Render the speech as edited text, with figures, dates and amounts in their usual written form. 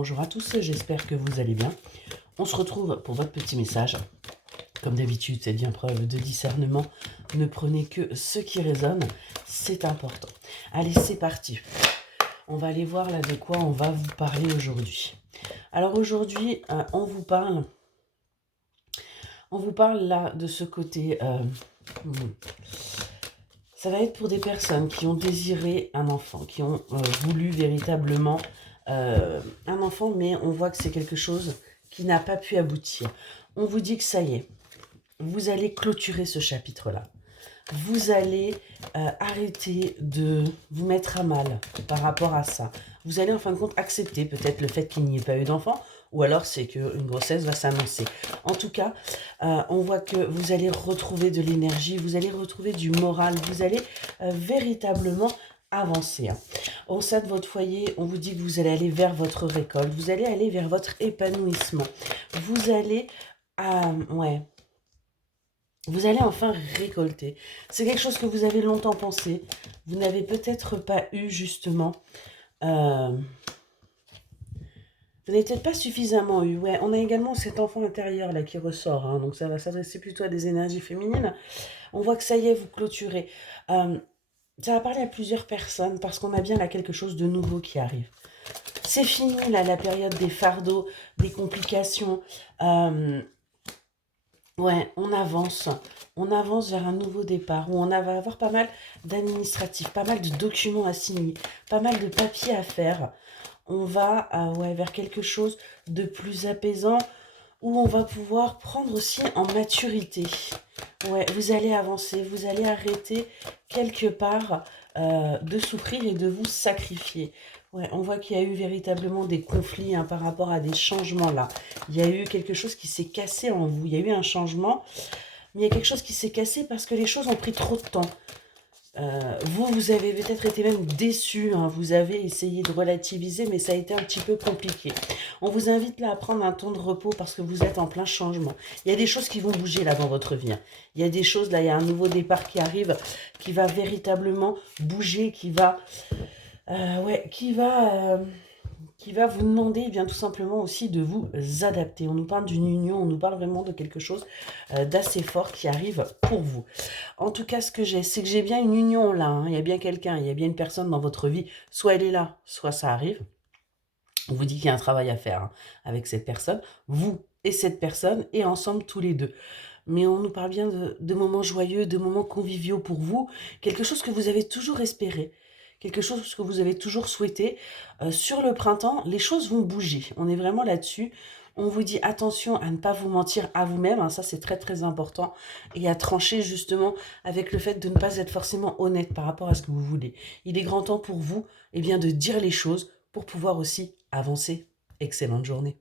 bonjour à tous, j'espère que vous allez bien. On se retrouve pour votre petit message. Comme d'habitude, c'est bien preuve de discernement. Ne prenez que ce qui résonne, c'est important. Allez, c'est parti. On va aller voir là de quoi on va vous parler aujourd'hui. Alors aujourd'hui, on vous parle là de ce côté. Ça va être pour des personnes qui ont désiré un enfant, qui ont voulu véritablement un enfant, mais on voit que c'est quelque chose qui n'a pas pu aboutir. On vous dit que ça y est, vous allez clôturer ce chapitre-là. Vous allez arrêter de vous mettre à mal par rapport à ça. Vous allez en fin de compte accepter peut-être le fait qu'il n'y ait pas eu d'enfant, ou alors c'est qu'une grossesse va s'annoncer. En tout cas, on voit que vous allez retrouver de l'énergie, vous allez retrouver du moral, vous allez véritablement avancer. Au sein de votre foyer, on vous dit que vous allez aller vers votre récolte, vous allez aller vers votre épanouissement. Vous allez... Vous allez enfin récolter. C'est quelque chose que vous avez longtemps pensé. Vous n'avez peut-être pas eu justement... Vous n'avez peut-être pas suffisamment eu. Ouais, on a également cet enfant intérieur là qui ressort. Hein, donc ça va s'adresser plutôt à des énergies féminines. On voit que ça y est, vous clôturez. Ça va parler à plusieurs personnes parce qu'on a bien là quelque chose de nouveau qui arrive. C'est fini là la période des fardeaux, des complications. Ouais, on avance vers un nouveau départ où on va avoir pas mal d'administratifs, pas mal de documents à signer, pas mal de papiers à faire. On va vers quelque chose de plus apaisant où on va pouvoir prendre aussi en maturité. Ouais, vous allez avancer, vous allez arrêter quelque part de souffrir et de vous sacrifier. Ouais, on voit qu'il y a eu véritablement des conflits par rapport à des changements là. Il y a eu quelque chose qui s'est cassé en vous. Il y a eu un changement, mais il y a quelque chose qui s'est cassé parce que les choses ont pris trop de temps. Vous avez peut-être été même déçu, hein, vous avez essayé de relativiser, mais ça a été un petit peu compliqué. On vous invite là à prendre un temps de repos parce que vous êtes en plein changement. Il y a des choses qui vont bouger là dans votre vie. Hein. Il y a des choses là, il y a un nouveau départ qui arrive, qui va véritablement bouger, qui va vous demander bien tout simplement aussi de vous adapter. On nous parle d'une union, on nous parle vraiment de quelque chose d'assez fort qui arrive pour vous. En tout cas, ce que j'ai, c'est que j'ai bien une union là. Hein. Il y a bien quelqu'un, il y a bien une personne dans votre vie. Soit elle est là, soit ça arrive. On vous dit qu'il y a un travail à faire hein, avec cette personne. Vous et cette personne, et ensemble tous les deux. Mais on nous parle bien de moments joyeux, de moments conviviaux pour vous. Quelque chose que vous avez toujours espéré. Quelque chose que vous avez toujours souhaité. Sur le printemps, les choses vont bouger. On est vraiment là-dessus. On vous dit attention à ne pas vous mentir à vous-même, hein, ça c'est très très important, et à trancher justement avec le fait de ne pas être forcément honnête par rapport à ce que vous voulez. Il est grand temps pour vous de dire les choses pour pouvoir aussi avancer. Excellente journée.